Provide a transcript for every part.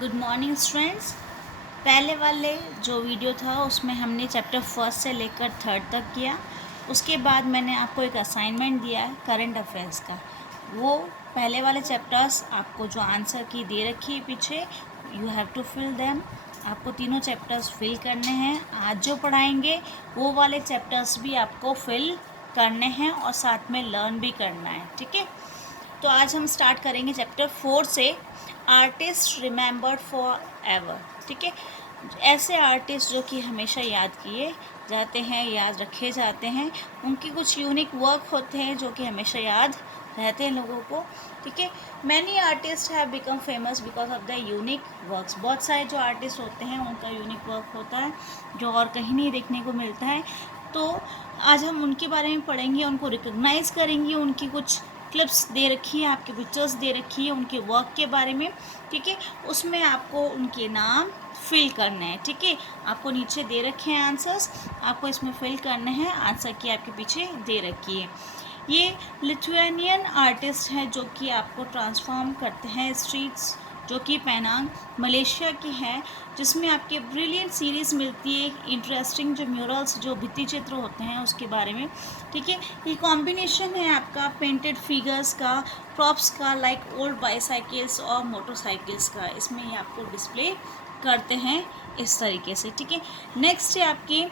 Good morning students. पहले वाले जो वीडियो था उसमें हमने चैप्टर फर्स्ट से लेकर थर्ड तक किया। उसके बाद मैंने आपको एक असाइनमेंट दिया है करंट अफेयर्स का। वो पहले वाले चैप्टर्स आपको जो आंसर की दे रखी है पीछे, you have to fill them. आपको तीनों चैप्टर्स फिल करने हैं। आज जो पढ़ाएंगे वो वाले चैप्टर्स भी आपको फिल करने हैं और साथ में लर्न भी करना है, ठीक है। तो आज हम स्टार्ट करेंगे चैप्टर 4 से, आर्टिस्ट रिमेंबर्ड फॉर एवर, ठीक है। ऐसे आर्टिस्ट जो कि हमेशा याद किए जाते हैं, याद रखे जाते हैं, उनके कुछ यूनिक वर्क होते हैं जो कि हमेशा याद रहते हैं लोगों को, ठीक है। Many artist have become famous because of the unique works. बहुत सारे जो आर्टिस्ट होते हैं उनका यूनिक वर्क होता है जो और कहीं नहीं देखने को मिलता है। तो आज हम उनके बारे में पढ़ेंगे, उनको रिकॉग्नाइज करेंगे। उनकी कुछ क्लिप्स दे रखी है, आपके पिक्चर्स दे रखी है उनके वर्क के बारे में, ठीक है। उसमें आपको उनके नाम फिल करने हैं, ठीक है। आपको नीचे दे रखे हैं आंसर्स, आपको इसमें फिल करने हैं। आंसर की आपके पीछे दे रखी है। ये लिथुआनियन आर्टिस्ट है जो कि आपको ट्रांसफॉर्म करते हैं स्ट्रीट्स, जो कि पेनांग मलेशिया की है, जिसमें आपके ब्रिलियंट सीरीज़ मिलती है। इंटरेस्टिंग जो म्यूरल्स, जो भित्ति चित्र होते हैं उसके बारे में, ठीक है। ये कॉम्बिनेशन है आपका पेंटेड फिगर्स का, प्रॉप्स का, लाइक ओल्ड बाईसाइकिल्स और मोटरसाइकिल्स का। इसमें ये आपको डिस्प्ले करते हैं इस तरीके से, ठीक है। नेक्स्ट है आपकी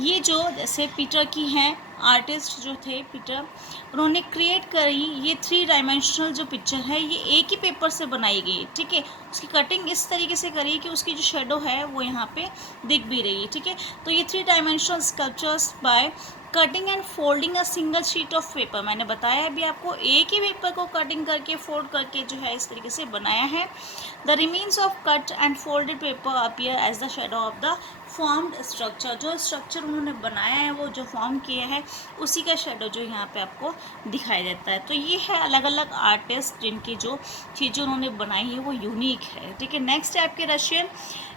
ये जो जैसे पीटर की हैं, आर्टिस्ट जो थे पीटर, उन्होंने क्रिएट करी ये 3 डायमेंशनल जो पिक्चर है, ये एक ही पेपर से बनाई गई, ठीक है। उसकी कटिंग इस तरीके से करी कि उसकी जो शेडो है वो यहाँ पे दिख भी रही है, ठीक है। तो ये 3 dimensional sculptures by cutting and folding a single sheet of paper. मैंने बताया अभी आपको, एक ही पेपर को कटिंग करके फोल्ड करके जो है इस तरीके से बनाया है। The remains of cut and folded paper appear as the shadow of the formed structure. जो स्ट्रक्चर उन्होंने बनाया है, वो जो फॉर्म किया है, उसी का शेडो जो यहाँ पे आपको दिखाई देता है। तो ये है अलग अलग आर्टिस्ट जिनकी जो चीज़ें उन्होंने बनाई है वो यूनिक है, ठीक है। नेक्स्ट है आपके रशियन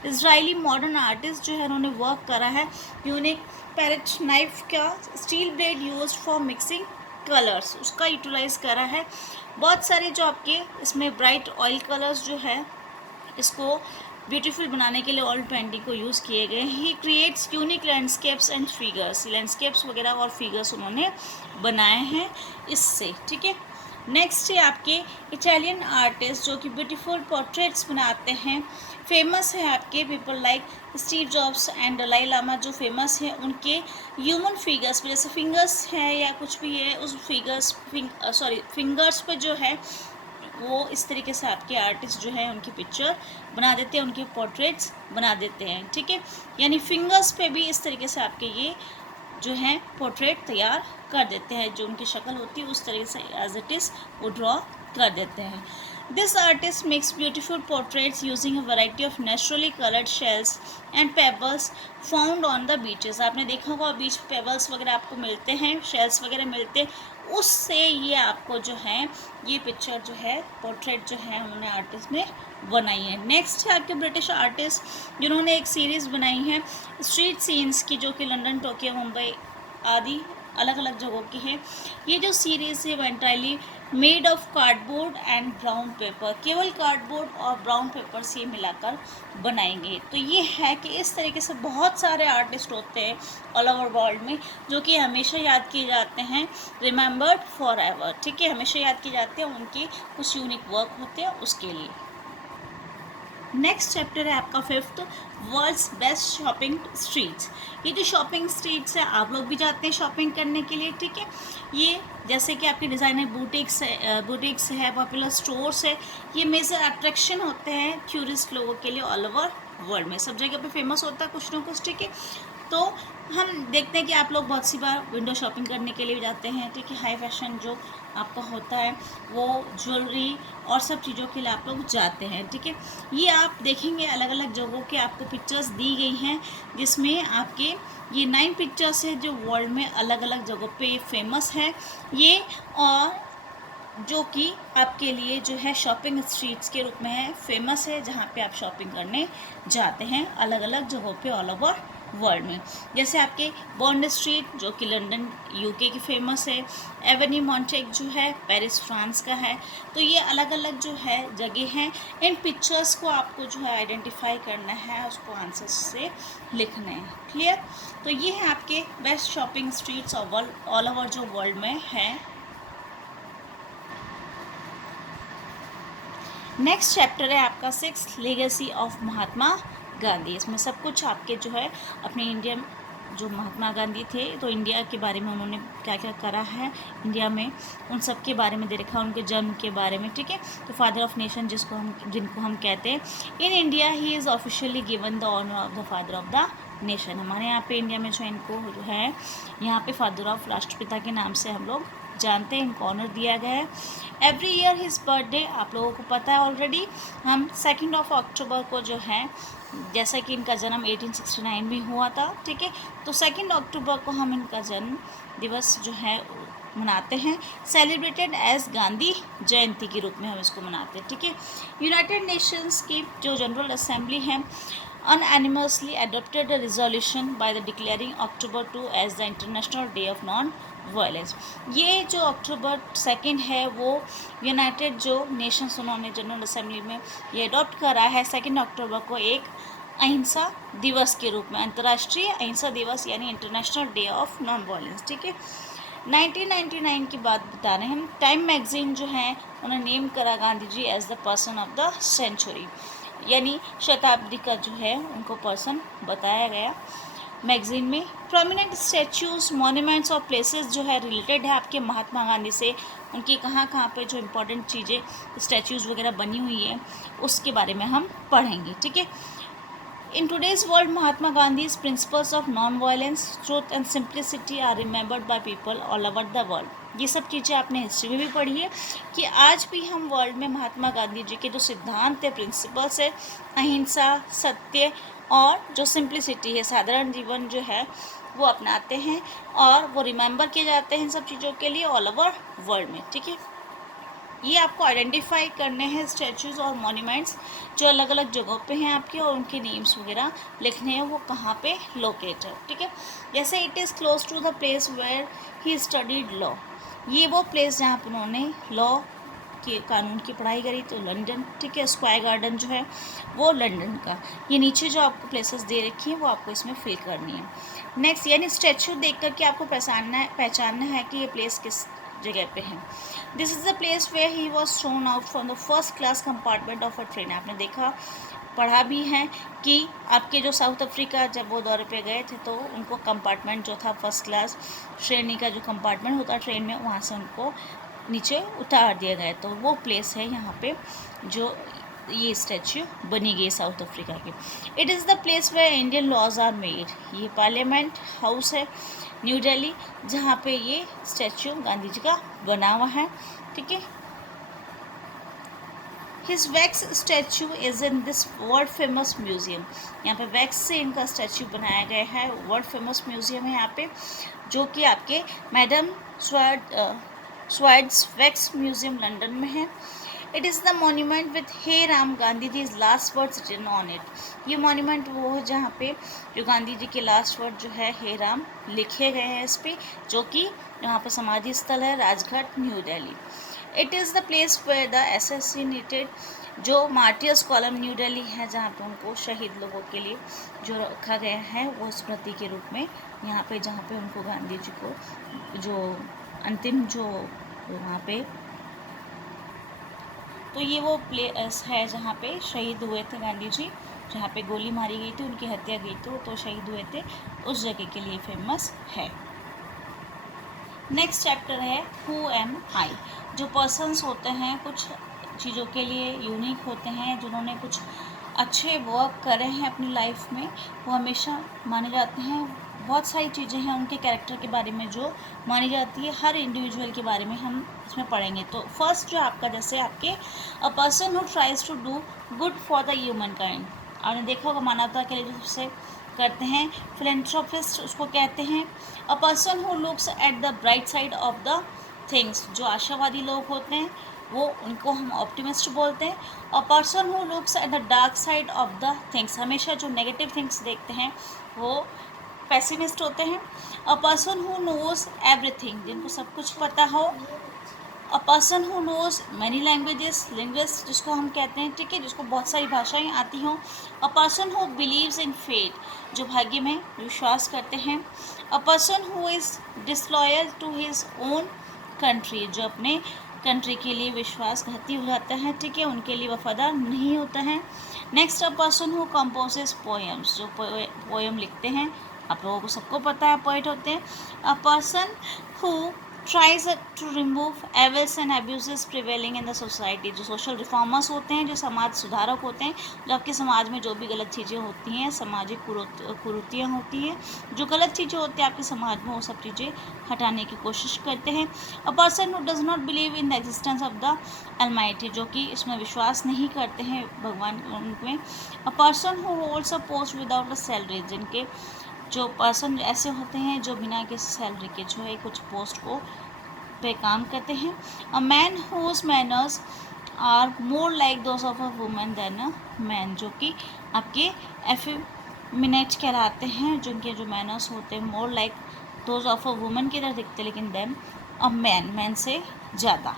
इजराइली मॉडर्न आर्टिस्ट जो है, उन्होंने वर्क करा है यूनिक पैरेट नाइफ का steel blade used for mixing colours, उसका यूटिलाइज करा है। बहुत सारे जो आपके इसमें ब्राइट ऑयल कलर्स जो है, इसको ब्यूटीफुल बनाने के लिए ऑयल पेंटिंग को यूज़ किए गए। He creates unique landscapes and figures, landscapes वगैरह और फिगर्स उन्होंने बनाए हैं इससे, ठीक है। नेक्स्ट है आपके इटालियन आर्टिस्ट जो कि ब्यूटीफुल पोर्ट्रेट्स बनाते हैं। फेमस है आपके people like Steve Jobs and Dalai Lama, जो फेमस है उनके ह्यूमन फिगर्स पे, जैसे फिंगर्स है या कुछ भी है, उस फिंगर्स पे जो है वो इस तरीके से आपके आर्टिस्ट जो है उनकी पिक्चर बना देते हैं, उनके पोर्ट्रेट्स बना देते हैं, ठीक है। यानी फिंगर्स पे भी इस तरीके से आपके ये जो है पोर्ट्रेट तैयार कर देते हैं, जो उनकी शक्ल होती है उस तरीके से एज इट इज़ वो ड्रॉ कर देते हैं। This artist makes beautiful portraits using a variety of naturally coloured shells and pebbles found on the beaches. आपने देखा होगा बीच पेबल्स वगैरह आपको मिलते हैं, शेल्स वगैरह मिलते हैं, उससे ये आपको जो है ये पिक्चर जो है पोर्ट्रेट जो है उन्होंने आर्टिस्ट ने बनाई है। नेक्स्ट है आपके ब्रिटिश आर्टिस्ट जिन्होंने एक सीरीज़ बनाई है स्ट्रीट सीन्स की, जो कि लंदन, टोक्यो, मुंबई आदि अलग अलग जगहों की है। ये जो सीरीज़ है वो entirely made of cardboard and brown paper, केवल कार्डबोर्ड और ब्राउन पेपर से मिलाकर बनाएंगे। तो ये है कि इस तरीके से बहुत सारे आर्टिस्ट होते हैं ऑल ओवर वर्ल्ड में जो कि हमेशा याद किए जाते हैं, रिमेंबर्ड फॉर एवर, ठीक है। हमेशा याद किए जाते हैं, उनके कुछ यूनिक वर्क होते हैं उसके लिए। नेक्स्ट चैप्टर है आपका 5th, world's best shopping streets. ये जो शॉपिंग स्ट्रीट्स है, आप लोग भी जाते हैं शॉपिंग करने के लिए, ठीक है। ये जैसे कि आपके डिज़ाइनर बुटीक्स है, पॉपुलर स्टोर्स है, ये मेजर अट्रैक्शन होते हैं टूरिस्ट लोगों के लिए ऑल ओवर वर्ल्ड में। सब जगह पे फेमस होता है कुछ ना कुछ, ठीक है। तो हम देखते हैं कि आप लोग बहुत सी बार विंडो शॉपिंग करने के लिए भी जाते हैं, ठीक है। हाई फैशन जो आपका होता है वो ज्वेलरी और सब चीज़ों के लिए आप लोग जाते हैं, ठीक है। ये आप देखेंगे अलग अलग जगहों के आपको पिक्चर्स दी गई हैं, जिसमें आपके ये 9 पिक्चर्स है जो वर्ल्ड में अलग अलग जगहों पे फेमस है ये, और जो कि आपके लिए जो है शॉपिंग स्ट्रीट्स के रूप में है, फेमस है, जहाँ पे आप शॉपिंग करने जाते हैं अलग अलग जगहों पे ऑल ओवर वर्ल्ड में। जैसे आपके बॉन्ड स्ट्रीट जो कि लंदन यूके की फेमस है, एवेन्यू मॉन्टेग जो है पेरिस फ्रांस का है। तो ये अलग अलग जो है जगह हैं। इन पिक्चर्स को आपको जो है आइडेंटिफाई करना है, उसको आंसर्स से लिखना है। क्लियर? तो ये है आपके best shopping streets all over जो वर्ल्ड में है। नेक्स्ट चैप्टर है आपका 6 लेगेसी ऑफ महात्मा गांधी। इसमें सब कुछ आपके जो है अपने इंडिया जो महात्मा गांधी थे तो इंडिया के बारे में उन्होंने क्या क्या करा है इंडिया में, उन सब के बारे में दे रखा, उनके जन्म के बारे में। ठीक है, तो फादर ऑफ नेशन जिनको हम कहते हैं, in India he is officially given the honour of the father of the nation. हमारे यहाँ पे इंडिया में जो इनको जो है यहाँ पे फादर ऑफ राष्ट्रपिता के नाम से हम लोग जानते हैं, इनको ऑनर दिया गया है। एवरी ईयर हिज बर्थडे आप लोगों को पता है ऑलरेडी, हम 2 अक्टूबर को जो है, जैसा कि इनका जन्म 1869 में हुआ था। ठीक है, तो 2 अक्टूबर को हम इनका जन्म दिवस जो है मनाते हैं, सेलिब्रेटेड एज गांधी जयंती के रूप में हम इसको मनाते हैं। ठीक है, यूनाइटेड नेशंस की जो जनरल असेंबली है unanimously adopted a resolution by the declaring October 2 as the International Day of Non-Violence। ये जो अक्टूबर 2 है वो यूनाइटेड जो नेशंस उन्होंने जनरल असेंबली में ये अडॉप्ट करा है 2 अक्टूबर को एक अहिंसा दिवस के रूप में, अंतर्राष्ट्रीय अहिंसा दिवस यानी international day of non violence. ठीक है, 1999 की बात बता रहे हैं हम। टाइम मैगजीन जो है उन्होंने नेम करा Gandhi ji as the person of the century, यानी शताब्दी का जो है उनको पर्सन बताया गया मैगजीन में। प्रोमिनेंट स्टैच्यूज़, मॉन्यूमेंट्स और प्लेसेस जो है रिलेटेड है आपके महात्मा गांधी से, उनकी कहाँ कहाँ पे जो इम्पोर्टेंट चीज़ें स्टैच्यूज़ वगैरह बनी हुई है उसके बारे में हम पढ़ेंगे। ठीक है, In today's world, Mahatma Gandhi's principles of non-violence, truth and simplicity are remembered by people all over the world। ये सब चीज़ें आपने हिस्ट्री में भी पढ़ी है कि आज भी हम वर्ल्ड में महात्मा गांधी जी के जो सिद्धांत है, प्रिंसिपल्स है, अहिंसा, सत्य और जो सिंप्लिसिटी है, साधारण जीवन जो है वो अपनाते हैं और वो रिमेंबर किए जाते हैं इन सब चीज़ों के लिए ऑल ओवर वर्ल्ड में। ठीक है, ये आपको आइडेंटिफाई करने हैं स्टैचूज़ और मॉन्यूमेंट्स जो अलग अलग जगहों पे हैं आपके, और उनके नेम्स वगैरह लिखने हैं वो कहाँ पे लोकेट है। ठीक है, जैसे it is close to the place where he studied law. ये वो प्लेस जहाँ पर उन्होंने लॉ के कानून की पढ़ाई करी, तो लंदन। ठीक है, स्क्वायर गार्डन जो है वो लंदन का। ये नीचे जो आपको प्लेसेस दे रखी हैं वो आपको इसमें फिल करनी है। नेक्स्ट, यानी स्टैचू देख कर के आपको पहचानना है कि ये प्लेस किस जगह पे है। This is the place where he was thrown out from the first class compartment of a train. आपने देखा पढ़ा भी है कि आपके जो साउथ अफ्रीका जब वो दौरे पे गए थे तो उनको कंपार्टमेंट जो था फर्स्ट क्लास श्रेणी का जो कंपार्टमेंट होता है ट्रेन में, वहाँ से उनको नीचे उतार दिया गया। तो वो प्लेस है यहाँ पे जो ये स्टैच्यू बनी गई साउथ अफ्रीका की। It is the place where Indian laws are made. ये पार्लियामेंट हाउस है न्यू दिल्ली, जहाँ पे ये स्टैच्यू गांधी जी का बना हुआ है। ठीक है, his wax statue is in this world famous museum. यहाँ पे वैक्स से इनका स्टैच्यू बनाया गया है, वर्ल्ड फेमस म्यूज़ियम है यहाँ पे, जो कि आपके Madame Tussauds wax museum London में है। It is the monument with हे Ram Gandhi ji last words written on it. ये मोन्यूमेंट वो है जहाँ पे जो गांधी जी के लास्ट वर्ड जो है हे राम लिखे गए हैं इस पर, जो कि यहाँ पे समाधि स्थल है Rajghat New Delhi. It is the place where the assassinated जो मार्टियर्स कॉलम न्यू दिल्ली है, जहाँ पे उनको शहीद लोगों के लिए जो रखा गया है वो स्मृति के रूप में यहाँ पे, जहाँ पे उनको गांधी जी को जो अंतिम जो वहाँ पे, तो ये वो प्लेस है जहाँ पे शहीद हुए थे गांधी जी, जहाँ पे गोली मारी गई थी, उनकी हत्या गई थी, तो शहीद हुए थे, उस जगह के लिए फेमस है। नेक्स्ट चैप्टर है हु एम आई। जो पर्सन्स होते हैं कुछ चीज़ों के लिए यूनिक होते हैं, जिन्होंने कुछ अच्छे वर्क करे हैं अपनी लाइफ में, वो हमेशा माने जाते हैं। बहुत सारी चीज़ें हैं उनके कैरेक्टर के बारे में जो मानी जाती है, हर इंडिविजुअल के बारे में हम इसमें पढ़ेंगे। तो फर्स्ट जो आपका जैसे आपके a person who tries to do good for the humankind. आपने देखा होगा मानवता के लिए जो सबसे करते हैं, फिलैंथ्रोपिस्ट उसको कहते हैं। A person who looks at the bright side of the things, जो आशावादी लोग होते हैं वो उनको हम ऑप्टिमिस्ट बोलते हैं। A person who looks at the dark side of the things, हमेशा जो नेगेटिव थिंग्स देखते हैं वो पेसिमिस्ट होते हैं। A person who knows everything, जिनको सब कुछ पता हो। A person who knows many languages, linguist जिसको हम कहते हैं, ठीक है, जिसको बहुत सारी भाषाएं आती हों। A person who believes in fate, जो भाग्य में विश्वास करते हैं। A person who is disloyal to his own country, जो अपने कंट्री के लिए विश्वासघाती हो जाता है, ठीक है, उनके लिए वफादार नहीं होता है। Next, a person who composes poems, जो पोएम लिखते हैं, आप लोगों को सबको पता है पोएट होते हैं। A person who tries to remove evils and abuses prevailing in the society, जो सोशल रिफॉर्मर्स होते हैं, जो समाज सुधारक होते हैं, जो आपके समाज में जो भी गलत चीज़ें होती हैं, सामाजिक कुरीतियाँ होती हैं, जो गलत चीज़ें होती हैं आपके समाज में, वो सब चीज़ें हटाने की कोशिश करते हैं। A person who does not believe in the existence of the Almighty, जो कि इसमें विश्वास नहीं करते हैं भगवान में। अ person who holds a post without a salary, जिनके जो पर्सन ऐसे होते हैं जो बिना किसी सैलरी के जो है कुछ पोस्ट को पे काम करते हैं। A man whose manners are more like those of a women than a man, जो कि आपके एफेमिनेट कहलाते हैं, जिनके जो मैनर्स होते हैं मोर like those of a women की तरह दिखते, लेकिन देन अ मैन से ज़्यादा।